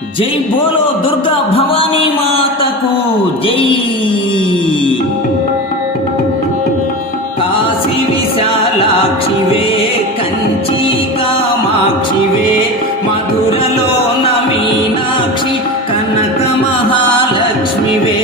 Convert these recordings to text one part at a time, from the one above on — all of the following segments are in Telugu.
జై బోలో దుర్గా భవానీ మాతకు జై. కాశీ విశాలాక్షివే కంచి కామాక్షివే మధురలో నమీనాక్షి కనక మహాలక్ష్మివే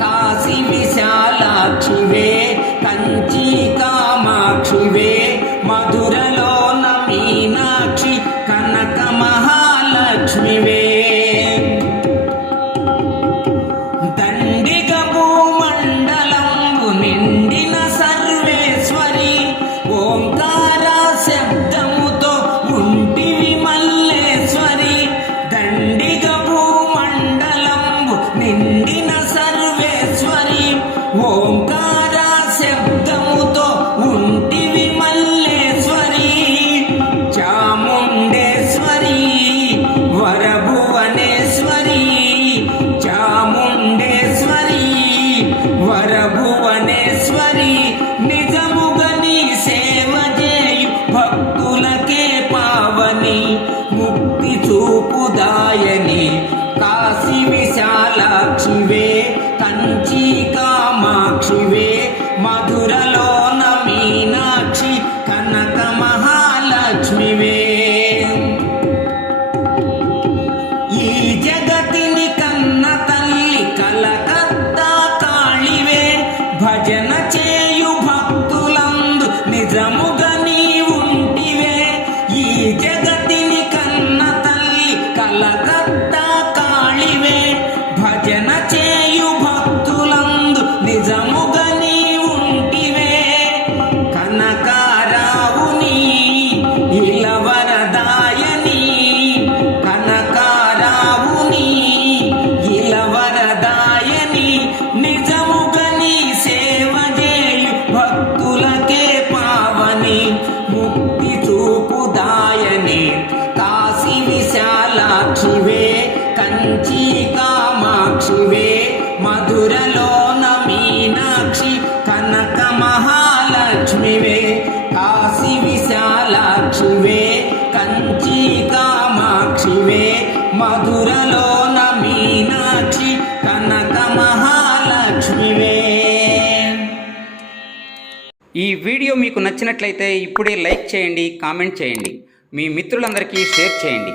కాశీ విశాలాక్షివే కంచి కామాక్షివే మధురలో మీనాక్షి కనక మహాలక్ష్మివే దండిగ భూమండలంబు నిండిన సర్వేశ్వరి ఓంకార శబ్దముతో ఉంటివి మల్లేశ్వరి దండిగ భూమండలంబు నిండిన ఓంకార శబ్దముతో ఉంటివి మల్లేశ్వరి చాముండేశ్వరి వరభువనేశ్వరి చాముండేశ్వరి వరభువనేశ్వరి నిజముగా నీ సేవ చేయు భక్తులకే పావని ముక్తి చూపుదాయని. విశాలాక్షివే కంచి కామాక్షివే మధురలోన మీనాక్షి కనక మహాలక్ష్మివే కాశీ విశాలాక్షివే కంచి కామాక్షివే మధురలోన మీనాక్షి కనక మహాలక్ష్మివే. ఈ వీడియో మీకు నచ్చినట్లయితే ఇప్పుడే లైక్ చేయండి కామెంట్ చేయండి. మీ మిత్రులందరికీ షేర్ చేయండి.